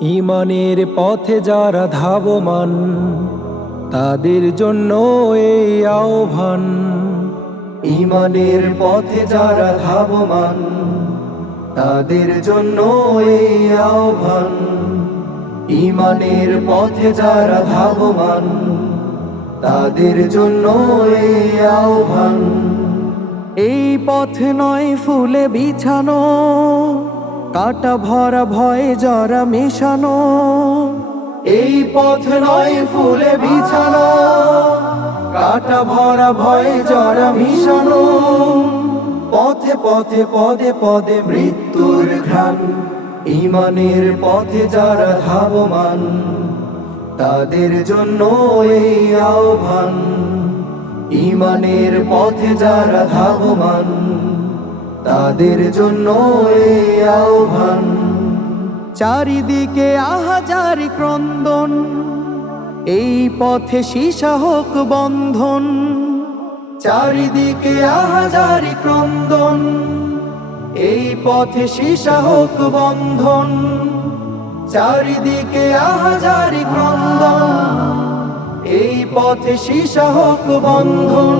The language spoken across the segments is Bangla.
ইমানের পথে যারা ধাবমান, তাদের জন্য এই আহ্বান। ইমানের পথে যারা ধাবমান, তাদের জন্য এই আহ্বান। ইমানের পথে যারা ধাবমান, তাদের জন্য এই আহ্বান। এই পথ নয় ফুলে বিছানো কাটা ভরা ভয়ে জরা মেশানো। এই পথ নয় ফুলে বিছানো। কাটা ভরা ভয়ে জরা মিশানো। পথে পথে পদে পদে মৃত্যুর ঘ্রাণ। ইমানের পথে যারা ধাবমান, তাদের জন্য এই আহ্বান। ইমানের পথে যারা ধাবমান তাদের জন্য এই আহ্বান। চারিদিকে আহাজারি ক্রন্দন, এই পথে সীসা হোক বন্ধন। চারিদিকে আহাজারি ক্রন্দন, এই পথে সীসা হোক বন্ধন। চারিদিকে আহাজারি ক্রন্দন, এই পথে সীসা হোক বন্ধন।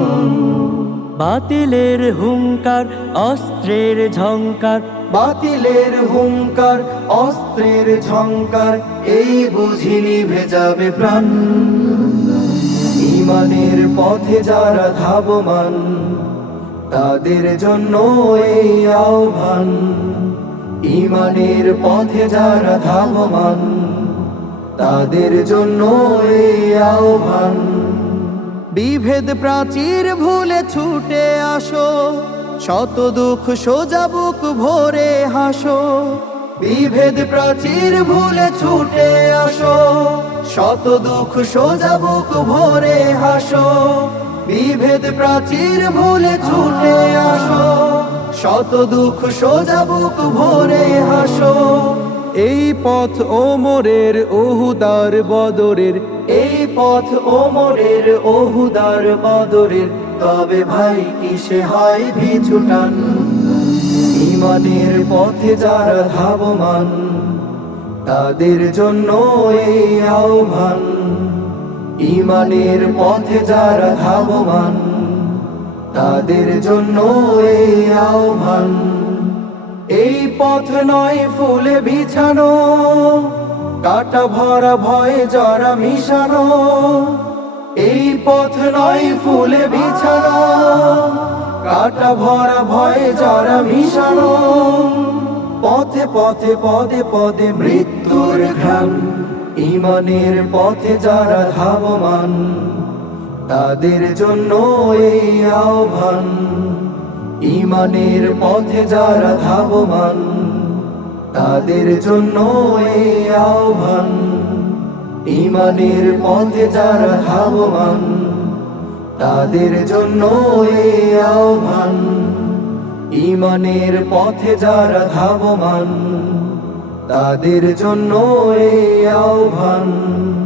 বাতিলের হুঙ্কার, অস্ত্রের ঝঙ্কার বাতিলের হুঙ্কার, অস্ত্রের ঝঙ্কার এই বুঝি নিভে যাবে প্রাণ। ইমানের পথে যারা ধাবমান, তাদের জন্য এই আহ্বান। ইমানের পথে যারা ধাবমান, তাদের জন্য এই আহ্বান। বিভেদ প্রাচীর ভুলে ছুটে আসো। শত দুঃখ সোজা বুক ভরে হাসো। বিভেদ প্রাচীর ভুলে ছুটে আসো। শত দুঃখ সোজা বুক ভরে হাসো। বিভেদ প্রাচীর ভুলে ছুটে আসো। শত দুঃখ সোজা বুক ভরে হাসো। এই পথ ওমরের ওহুদার বদরের, এই পথ ওমরের ওহুদার বদরের। তবে ভাই, কিসে হয় ভিছুটান ইমানের পথে যারা ধাবমান, তাদের জন্য এই আহ্বান। ইমানের পথে যারা ধাবমান, তাদের জন্য এই আহ্বান। এই পথ নয় ফুলে বিছানো, কাটা ভরা ভয়ে জরা মিশানো। এই পথ নয় ফুলে বিছানো, কাটা ভরা ভয়ে জরা মিশানো। পথে পথে, পদে পদে মৃত্যুর ঘ্রাণ, ইমানের পথে যারা ধাবমান, তাদের জন্য এই আহ্বান। ইমানের পথে যারা ধাবমান, তাদের জন্য এই আহ্বান। ইমানের পথে যারা ধাবমান, তাদের জন্য এই আহ্বান। ইমানের পথে যারা ধাবমান, তাদের জন্য এই আহ্বান।